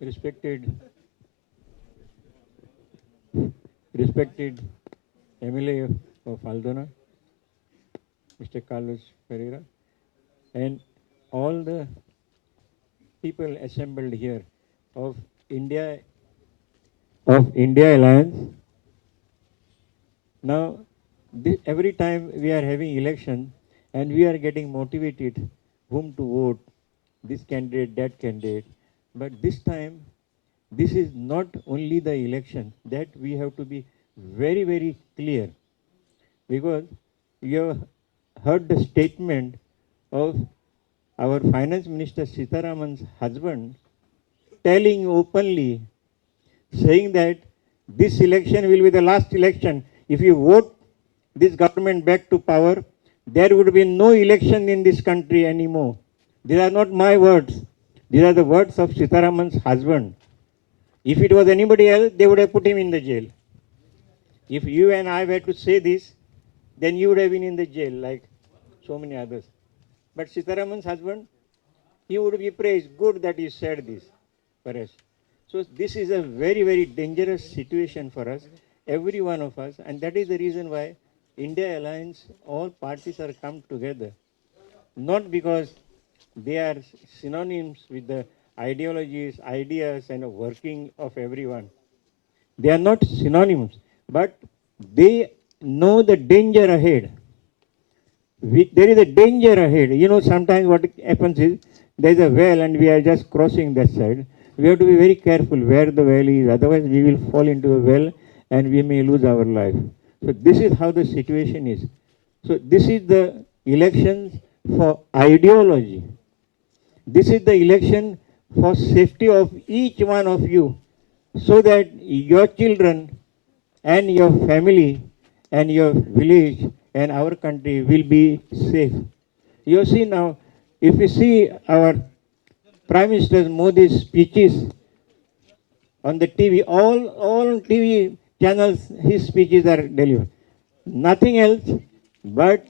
respected respected MLA of Aldona, Mr. Carlos Pereira, and all the people assembled here of India India Alliance. Now, every time we are having election and we are getting motivated whom to vote, this candidate, that candidate. But this time, this is not only the election, that we have to be very, very clear. Because you have heard the statement of our finance minister Sitaraman's husband telling openly, saying that this election will be the last election. If you vote this government back to power, there would be no election in this country anymore. These are not my words. These are the words of Sitaraman's husband. If it was anybody else, they would have put him in the jail. If you and I were to say this, then you would have been in the jail like so many others. But Sitaraman's husband, he would be praised. Good that you said this for us. So this is a very, very dangerous situation for us, every one of us, and that is the reason why India Alliance, all parties are come together. Not because they are synonyms with the ideologies, ideas, and working of everyone. They are not synonyms, but they know the danger ahead. There is a danger ahead. You know, sometimes what happens is there is a well and we are just crossing that side. We have to be very careful where the well is, otherwise we will fall into a well and we may lose our life. So this is how the situation is. So this is the elections for ideology. This is the election for safety of each one of you, so that your children and your family and your village and our country will be safe. You see now, if you see our Prime Minister Modi's speeches on the TV, all TV channels, his speeches are delivered. Nothing else but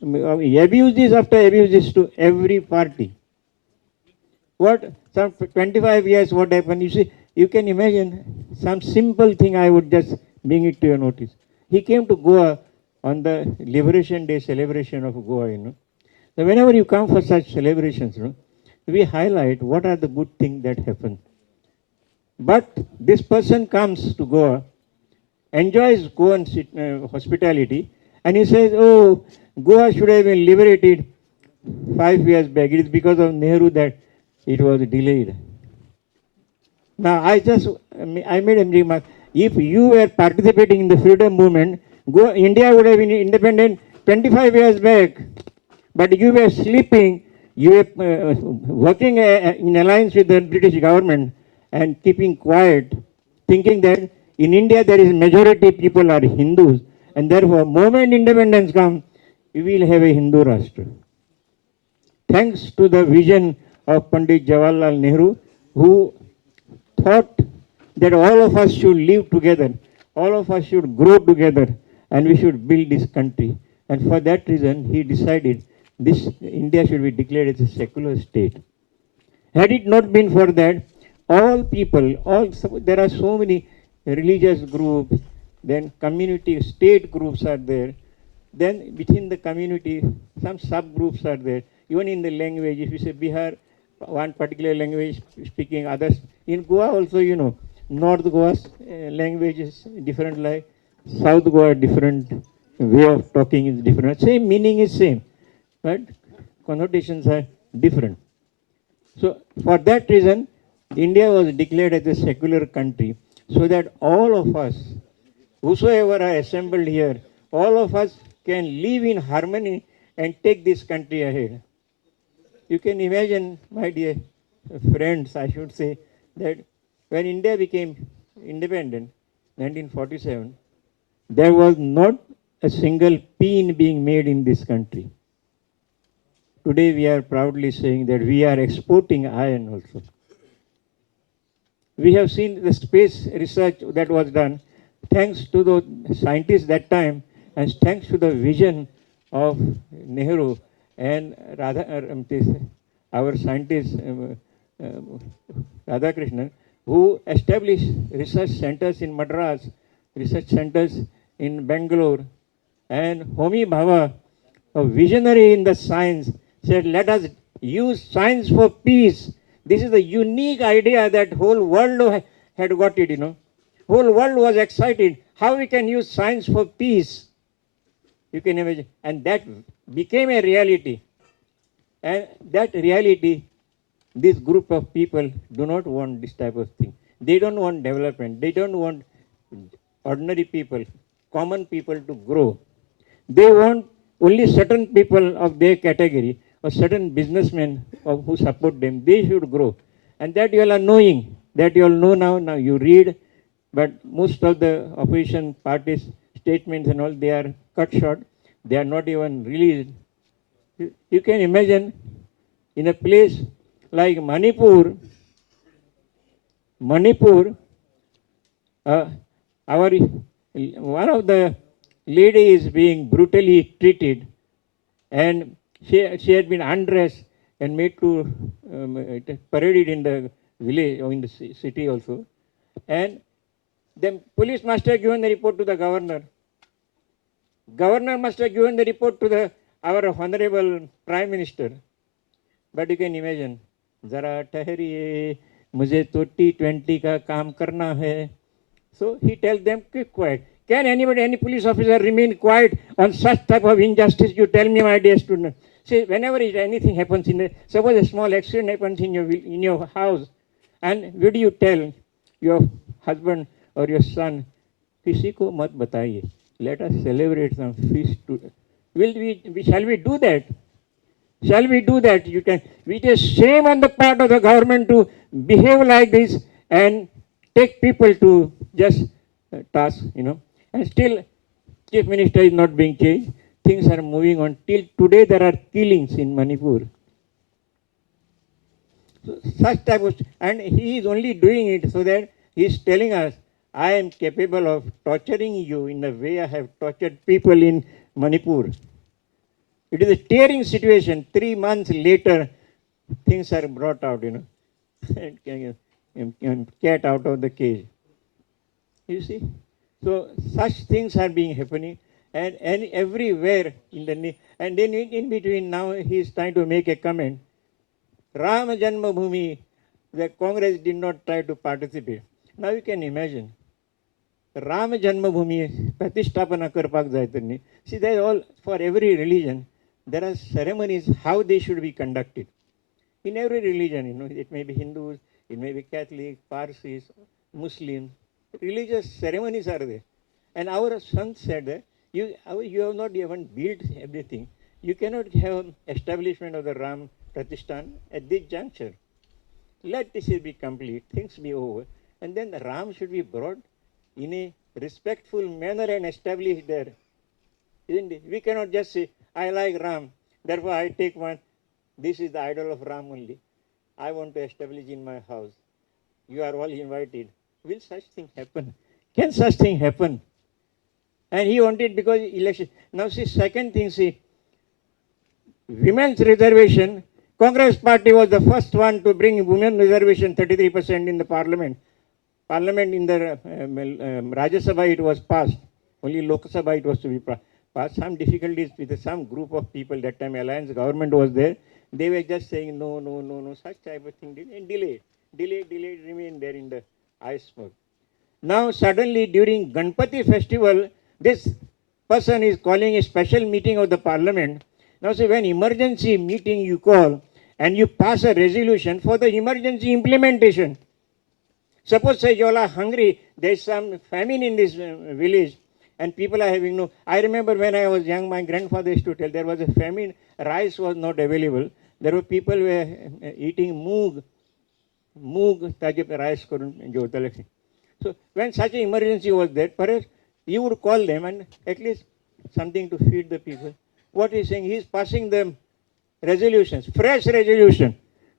abuses after abuses to every party. What, some 25 years, what happened? You see, you can imagine some simple thing. I would just bring it to your notice. He came to Goa on the Liberation Day celebration of Goa, you know. So whenever you come for such celebrations, you know, we highlight what are the good things that happen. But this person comes to Goa, enjoys Goan hospitality, and he says, oh, Goa should have been liberated 5 years back. It is because of Nehru that it was delayed. Now, I made a remark. If you were participating in the freedom movement, India would have been independent 25 years back. But you were sleeping, you were working in alliance with the British government and keeping quiet, thinking that in India there is majority people are Hindus, and therefore, moment independence comes, we will have a Hindu Rashtra. Thanks to the vision of Pandit Jawaharlal Nehru, who thought that all of us should live together, all of us should grow together, and we should build this country. And for that reason, he decided this India should be declared as a secular state. Had it not been for that, all people, there are so many religious groups, then community, state groups are there. Then within the community, some subgroups are there. Even in the language, if you say Bihar, one particular language speaking, others. In Goa also, you know, North Goa's language is different, like South Goa, different way of talking is different. Same meaning is same, but connotations are different. So for that reason, India was declared as a secular country, so that all of us, whosoever are assembled here, all of us can live in harmony and take this country ahead. You can imagine, my dear friends, I should say, that when India became independent, 1947, there was not a single pin being made in this country. Today we are proudly saying that we are exporting iron also. We have seen the space research that was done thanks to the scientists that time and thanks to the vision of Nehru and our scientists Radhakrishnan, who established research centers in Madras, research centers in Bangalore, and Homi Bhabha, a visionary in the science, said, let us use science for peace. This is a unique idea that whole world had got it, Whole world was excited. How we can use science for peace? You can imagine. And that became a reality. And that reality, this group of people do not want this type of thing. They don't want development. They don't want ordinary people, common people to grow. They want only certain people of their category or certain businessmen who support them. They should grow. And that you all are knowing, that you all know now. Now you read, but most of the opposition parties' statements and all, they are cut short. They are not even released. You can imagine in a place like Manipur, our one of the lady is being brutally treated, and she had been undressed and made to paraded in the village or in the city also, and the police must have given the report to the governor. Governor must have given the report to our honorable prime minister. But you can imagine, जरा ठहरिए, मुझे तो T20 का काम करना है. So he tells them, keep quiet. Can anybody, any police officer remain quiet on such type of injustice? You tell me, my dear student. See, whenever anything happens suppose a small accident happens in your house, and would you tell your husband or your son, किसी को मत बताइए. Let us celebrate some feast. Shall we do that? Shall we do that? It is shame on the part of the government to behave like this and take people to just task, And still, Chief Minister is not being changed. Things are moving on. Till today, there are killings in Manipur. So, such type of, and he is only doing it so that he is telling us, I am capable of torturing you in the way I have tortured people in Manipur. It is a tearing situation. 3 months later, things are brought out, cat out of the cage. You see? So such things are being happening, and everywhere and then in between now he is trying to make a comment. Ram Janmabhoomi, the Congress did not try to participate. Now you can imagine. Ram Janmabhoomi, Pratisthapana Karpak Jaitanni. See, they all, for every religion, there are ceremonies how they should be conducted. In every religion, it may be Hindus, it may be Catholic, Parsis, Muslims. Religious ceremonies are there. And our son said that you have not even built everything. You cannot have establishment of the Ram Pratishthan at this juncture. Let this be complete, things be over. And then the Ram should be brought in a respectful manner and established there. Isn't it? We cannot just say, I like Ram, therefore I take one. This is the idol of Ram only. I want to establish in my house. You are all invited. Will such thing happen? Can such thing happen? And he wanted because election. Now see, second thing, women's reservation. Congress party was the first one to bring women reservation 33% in the parliament. Parliament in the Rajya Sabha it was passed. Only Lok Sabha it was to be passed. Some difficulties with some group of people. That time alliance government was there. They were just saying no, such type of thing. And delayed, remain there in the ice smoke. Now suddenly during Ganpati festival, this person is calling a special meeting of the parliament. Now see, when emergency meeting you call and you pass a resolution for the emergency implementation. Suppose say you all are hungry, there is some famine in this village and people are having no. I remember when I was young, my grandfather used to tell there was a famine, rice was not available. There were people who were eating moog ताजे rice करून. So when such an emergency was there, perhaps you would call them and at least something to feed the people. What he is saying, he is passing them resolutions, fresh resolution.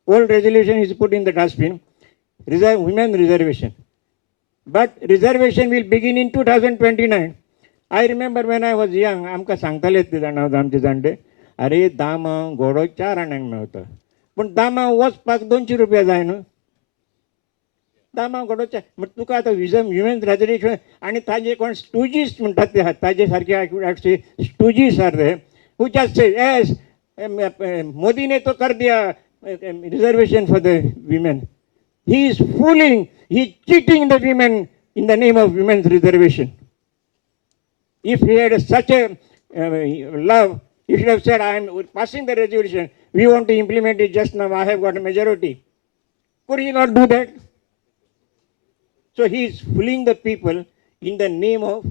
Old resolution is put in the dustbin. Women reservation. But reservation will begin in 2029. I remember when I was young, आमकां सांगतालेच ते जाणा आमचे जाणटे, अरे दामा घोडो 4 आण्यांक मेळटा. पण दामा वचपाक 200 रुपया जाय न्हू. दामा घडोवचें म्हण तुका आतां विमेन्स रिजर्वेशन आनी ताजे कोण स्टुजीस म्हणटात ते आहात ताजे सारके स्टुजीस आर ते हू जस्ट से एस मोदी ने तो कर दिया reservation for the women. He is fooling, he is cheating the women in the name of women's reservation. If he had such a love, he should have said, I am passing the resolution. We want to implement it just now. I have got a majority. Could he not do that? So he is fooling the people in the name of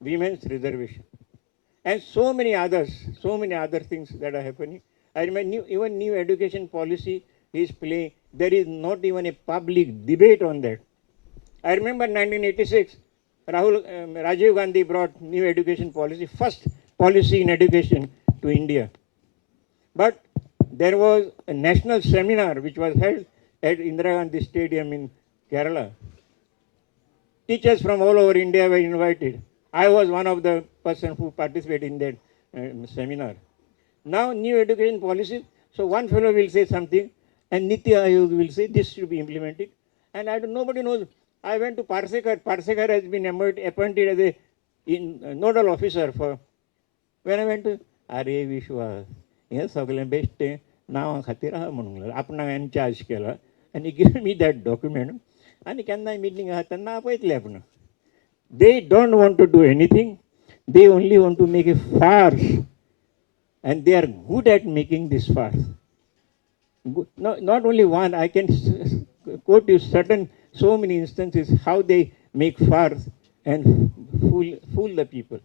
women's reservation. And so many other things that are happening. I remember even new education policy is playing. There is not even a public debate on that. I remember 1986, Rajiv Gandhi brought new education policy, first policy in education to India. But there was a national seminar which was held at Indira Gandhi Stadium in Kerala. Teachers from all over India were invited. I was one of the persons who participated in that seminar. Now new education policy, so one fellow will say something and Niti Aayog will say this should be implemented. And nobody knows. I went to Parsekar. Parsekar has been appointed as a nodal officer for. When I went to Are Vishwas, yes, सगळें best नांवा खातीर आहा म्हणून आपणाक हांवें charge केला आनी give me that document आनी केन्नाय मिटींग आहा तेन्ना आपयतले आपण. They don't want to do anything. They only want to make a farce, and they are good at making this farce. Not only one, I can quote you so many instances how they make farce and fool the people,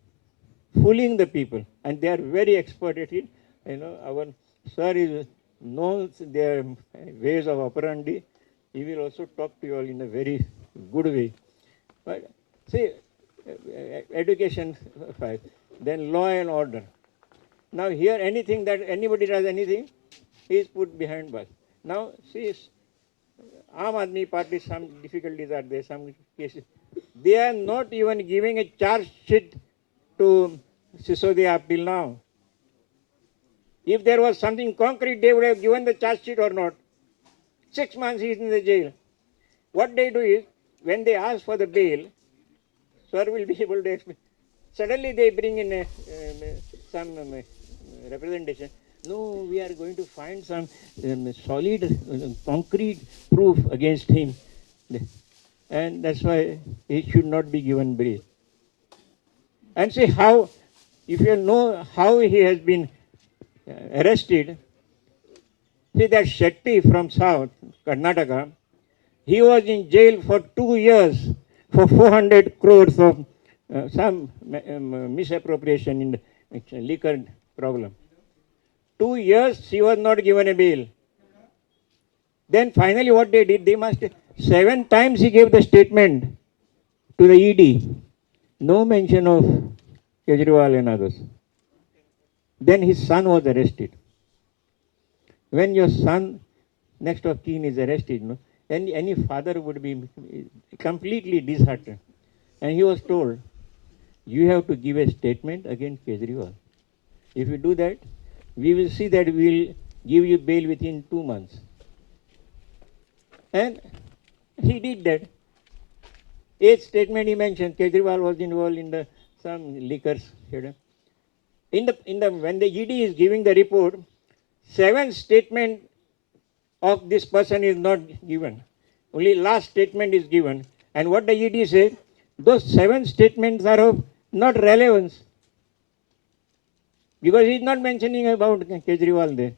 fooling the people, and they are very expert at it. Our sir knows their ways of operandi. He will also talk to you all in a very good way. But see, education file, then law and order. Now here anything that anybody does anything, he is put behind bars. Now see, Aam Aadmi Party, some difficulties are there, some cases. They are not even giving a charge sheet to Sisodia up till now. If there was something concrete, they would have given the charge sheet or not. 6 months he is in the jail. What they do is, when they ask for the bail, sir will be able to explain. Suddenly they bring in some representation. No, we are going to find some solid, concrete proof against him. And that's why he should not be given bail. And see how, if you know how he has been arrested, see that Shetty from South, Karnataka, he was in jail for 2 years for 400 crores of some misappropriation in the liquor problem. 2 years he was not given a bail. Then finally what they did, they must, 7 times he gave the statement to the ED. No mention of Kejriwal and others. Then his son was arrested. When your son, next of kin, is arrested, any father would be completely disheartened. And he was told, you have to give a statement against Kejriwal. If you do that, we will see that we will give you bail within 2 months. And he did that. 8th statement he mentioned, Kejriwal was involved in some liquors. When the ED is giving the report, 7th statement of this person is not given. Only last statement is given. And what the ED said, those 7 statements are of not relevance. Because he is not mentioning about Kejriwal there.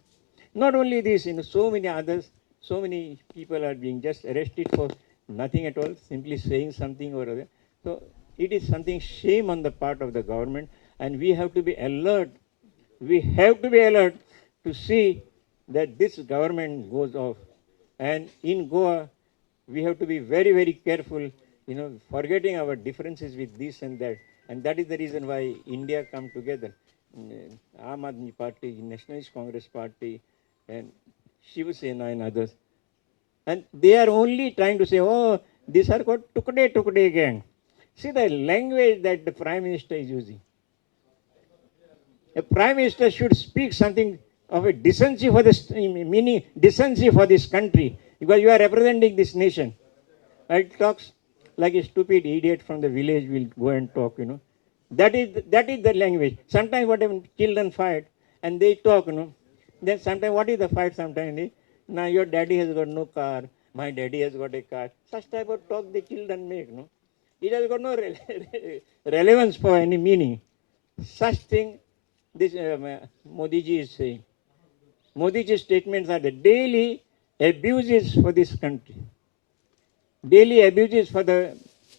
Not only this, so many others, so many people are being just arrested for nothing at all, simply saying something or other. So it is something shame on the part of the government, and we have to be alert. We have to be alert to see that this government goes off. And in Goa, we have to be very, very careful, forgetting our differences with this and that. And that is the reason why India come together. Aam Aadmi Party, Nationalist Congress Party, and Shiv Sena and others. And they are only trying to say, oh, these are called Tukde gang. See the language that the Prime Minister is using. A Prime Minister should speak something of a decency for this, meaning decency for this country, because you are representing this nation. It talks like a stupid idiot from the village will go and talk, you know. That is the language. Sometimes what happens, children fight and they talk, you know. Then sometimes what is the fight sometimes? Now your daddy has got no car, my daddy has got a car. Such type of talk the children make, no. It has got no relevance for any meaning. Such thing this Modi ji is saying. Modi ji's statements are the daily abuses for this country. Daily abuses for the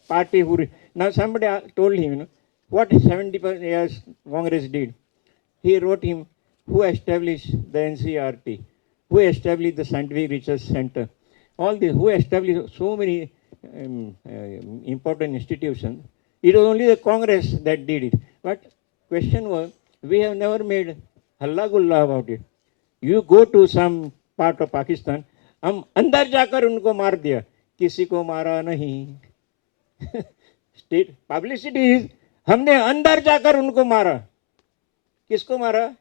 party who. Now somebody told him, you know, what 70 years Congress did. He wrote him who established the NCRT, who established the Scientific Research Center, all these, who established so many important institutions. It was only the Congress that did it. But question was, we have never made halla gulla about it. You go to some part of Pakistan, हम अंदर जाकर उनको मार दिया, किसी को मारा नहीं. State publicity is, हमने अंदर जाकर उनको मारा. किसको मारा?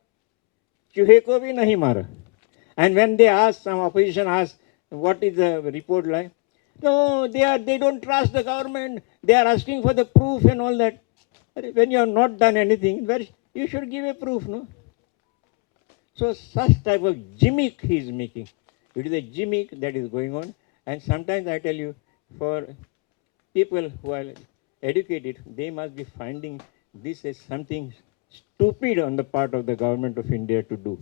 चूहे को भी नहीं मारा. And when they ask, some opposition asks, what is the report like? No, they don't trust the government. They are asking for the proof and all that. When you have not done anything, you should give a proof, no? So such type of gimmick he is making. It is a gimmick that is going on. And sometimes I tell you, for people who are educated, they must be finding this as something stupid on the part of the government of India to do.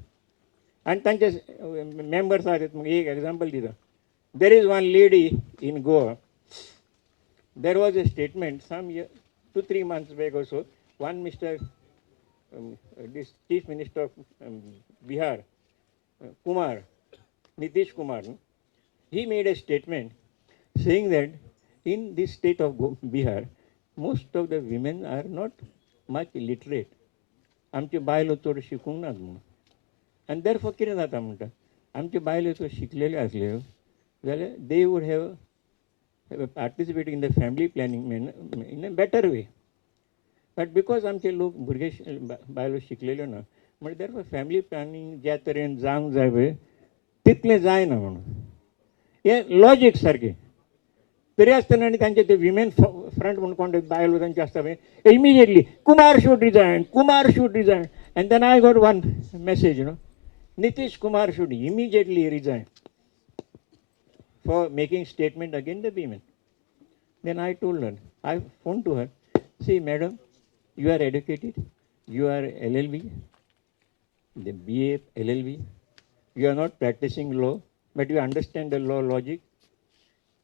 And त्यांचे members are, एक example दिला. There is one lady in Goa. There was a statement some 2-3 months back or so. One Mr. This Chief Minister of Bihar, Kumar, Nitish Kumar, he made a statement saying that in this state of Bihar, most of the women are not much literate. आमचे बायलो चड शिकूंक नात म्हणून. आनी therefore कितें जाता म्हणटा, आमचे बायलो चड शिकलेल्यो आसल्यो जाल्यार they would have participate in the family planning in a better way. But because आमचे लोक भुरगे बायलो शिकलेल्यो ना म्हणजे देरफॉर फॅमिली प्लॅनिंग ज्या तरेन जावंक जाय पळय तितलें जायना म्हणून. हें लॉजीक सारकें. तरी आसतना आनी तांचे ते विमेन फ्रंट म्हणून कोण बायलो तांचे आसता पळय, immediately Kumar should resign, Kumar should resign. And then I got one message, you know, Nitish Kumar should immediately resign for making statement against the women. Then I told her, I phoned to her, see madam, you are educated, you are LLB, the BA, LLB, you are not practicing law, but you understand the law logic.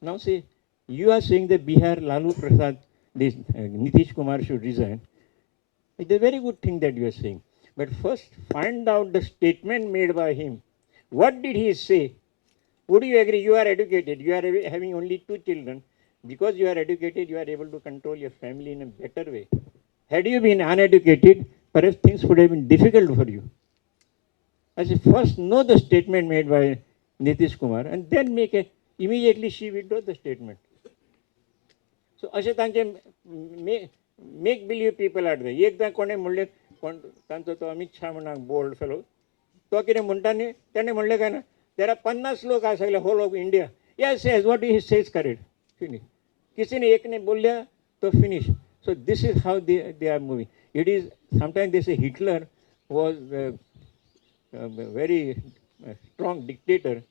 Now see, you are saying that Bihar Lalu Prasad, this Nitish Kumar should resign. It's a very good thing that you are saying. But first find out the statement made by him. What did he say? Would you agree? You are educated, you are having only 2 children. Because you are educated, you are able to control your family in a better way. Had you been uneducated, perhaps things would have been difficult for you. I say, first know the statement made by Nitish Kumar and then immediately she withdraw the statement. So असे तांचे make believe people are there. एकदा कोणे म्हणले, कोण तांचो तो अमित शाह म्हणा bold fellow, तो कितें म्हणटा न्ही तेणें म्हणलें काय ना, तेरा 50 लोक आसले whole of India. Yes, yes, what he says correct. Finish. किसी ने एक ने बोलिया तो finish. So this is how they are moving. It is, sometimes they say Hitler was a very strong dictator.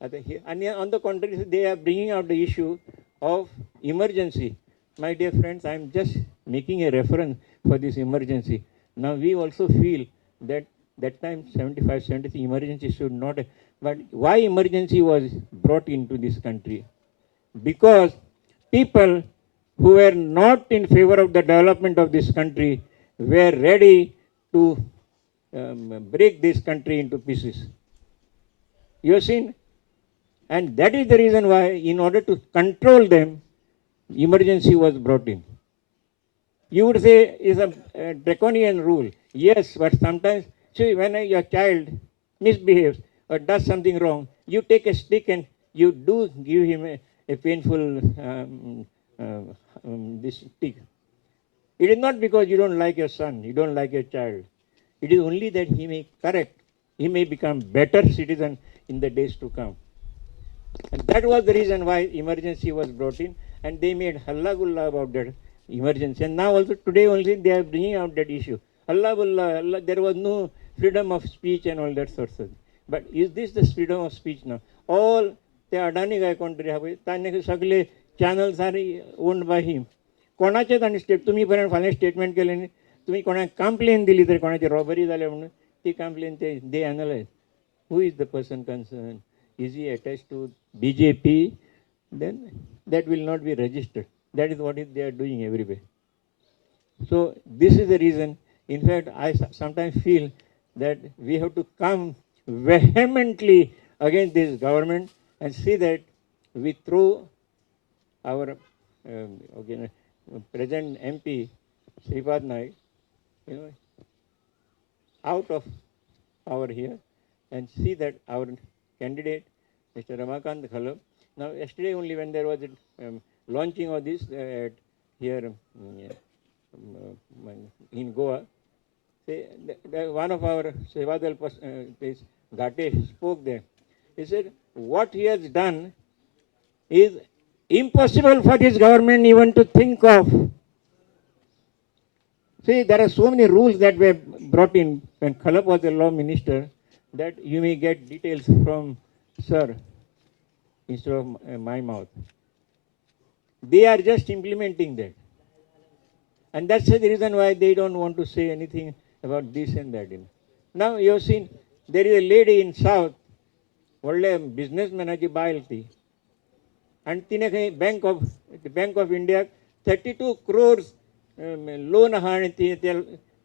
And on the contrary, they are bringing out the issue of emergency. My dear friends, I am just making a reference for this emergency. Now we also feel that that time 75, 73 emergency should not, but why emergency was brought into this country? Because people who were not in favor of the development of this country were ready to break this country into pieces. You have seen? And that is the reason why, in order to control them, emergency was brought in. You would say it's a draconian rule. Yes, but sometimes, see, when your child misbehaves or does something wrong, you take a stick and you do give him a painful this stick. It is not because you don't like your son, you don't like your child. It is only that he may correct, he may become better citizen in the days to come. And that was the reason why emergency was brought in, and they made halla gulla about that emergency. And now also today only they are bringing out that issue. Halla gulla, halla, there was no freedom of speech and all that sorts of thing. But is this the freedom of speech now? All the Adani guy country have sagle channels are owned by him. कोणाचेच आणि state तुम्ही पर्यंत फाल्यां statement केलें न्ही तुम्ही कोणाक complain दिली तर कोणाची रॉबरी जाले म्हणून ती कंप्लेन ते दे analyse who is the person concerned, is he attached to BJP, then that will not be registered. That is what they are doing everywhere. So this is the reason, in fact, I sometimes feel that we have to come vehemently against this government and see that we throw our present MP, Sripad Naik, out of power here, and see that our candidate, Mr. Ramakant Khalab, now yesterday only when there was a launching of this here in Goa, one of our Sevadal Ghate spoke there. He said, what he has done is impossible for this government even to think of. See, there are so many rules that were brought in when Khalab was the law minister, that you may get details from sir instead of my mouth. They are just implementing that. And that's the reason why they don't want to say anything about this and that. Now you have seen, there is a lady in South, one businessman ची बायल ती, and तिने खंय Bank of India 32 crores loan आहा आणि ते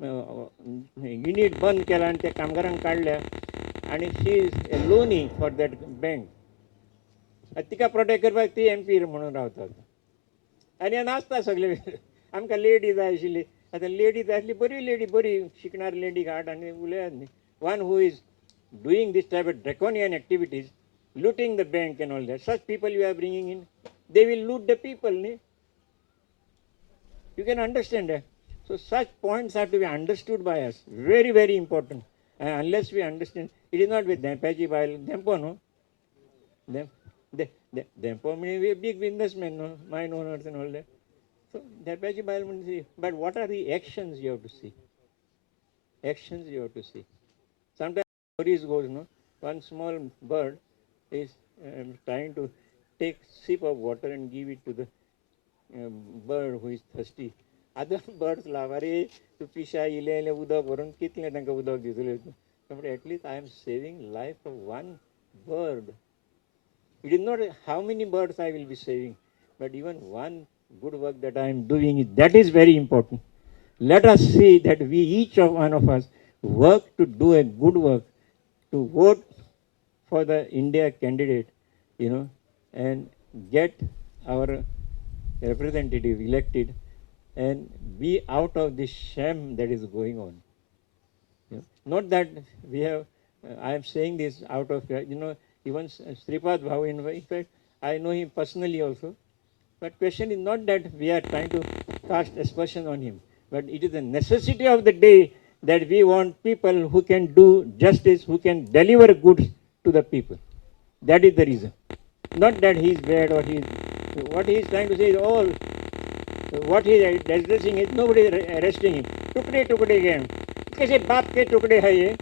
unit बंद केला आणि त्या कामगारांक काडल्या आणि she is a Loni for that bank. तिका प्रोटेक्ट करपाक ती MP म्हणून रावतात आनी नाचता सगळे आमकां लेडी जाय आशिल्ली. आतां लेडी जाय आसली बरी लेडी बरी शिकणारी लेडी हाड आनी उलयात न्ही. One who is doing this type of draconian activities, looting the bank and all that, such people you are bringing in, they will loot the people. Ne? You can understand that. So such points have to be understood by us. Very, very important. And unless we understand, it is not with them. Pachi Bail, Dempo, no? Dempo means we are big businessmen, no? Mine owners and all that. So that Pachi Bail means see. But what are the actions you have to see? Actions you have to see. Sometimes stories goes, no? One small bird is trying to take sip of water and give it to the bird who is thirsty. Other birds laugh, "Are tu pisha ile udak varon kitle tanka udak dizule." But at least I am saving life of one bird. It is not how many birds I will be saving, but even one good work that I am doing, that is very important. Let us see that we, each of one of us, work to do a good work, to vote for the India candidate, and get our representative elected and be out of this sham that is going on. Not that we have, I am saying this out of, even Sripad Bhau, in fact, I know him personally also. But question is not that we are trying to cast aspersion on him, but it is a necessity of the day that we want people who can do justice, who can deliver goods to the people. That is the reason. Not that he is bad or what he is trying to say is all, what he is addressing is nobody is arresting him. Tukde tukde gang. कैसे बाप के टुकड़े है ये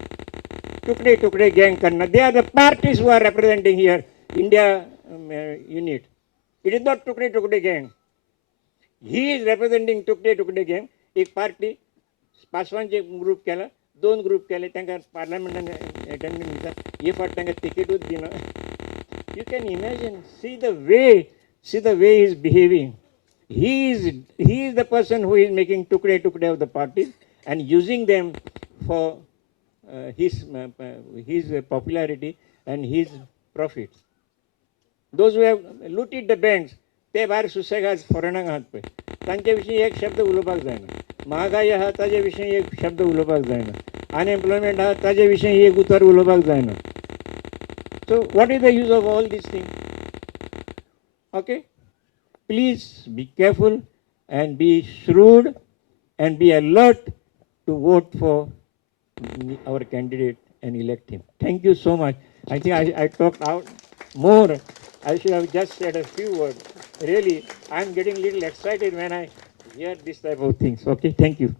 टुकड़े टुकड़े gang करना. They are the parties who are representing here India unit. It is not टुकड़े टुकड़े gang. He is representing टुकड़े टुकड़े gang. एक पार्टी पासवानचे ग्रुप केला, 2 ग्रुप केले, त्यांना पार्लमेंटान अटेंडन्स दिता, हे फाट त्यांना तिकीटूच दिना. You can imagine, see the way he is behaving. He is the person who is making tukde tukde of the parties and using them for his popularity and his profits. Those who have looted the banks, ते भायर सुसेगाद फॉरेनाक आहात पळय, तांचे विशीं एक शब्द उलोवपाक जायना. महागाई आहा ताजे विशीं एक शब्द उलोवपाक जायना. अनएम्प्लॉयमेंट आहा ताजे विशीं एक उतर उलोवपाक जायना. So what is the use of all these things? Okay? Please be careful and be shrewd and be alert to vote for our candidate and elect him. Thank you so much. I think I talked out more I should have just said a few words. Really, I'm getting a little excited when I hear this type of things. Okay, thank you.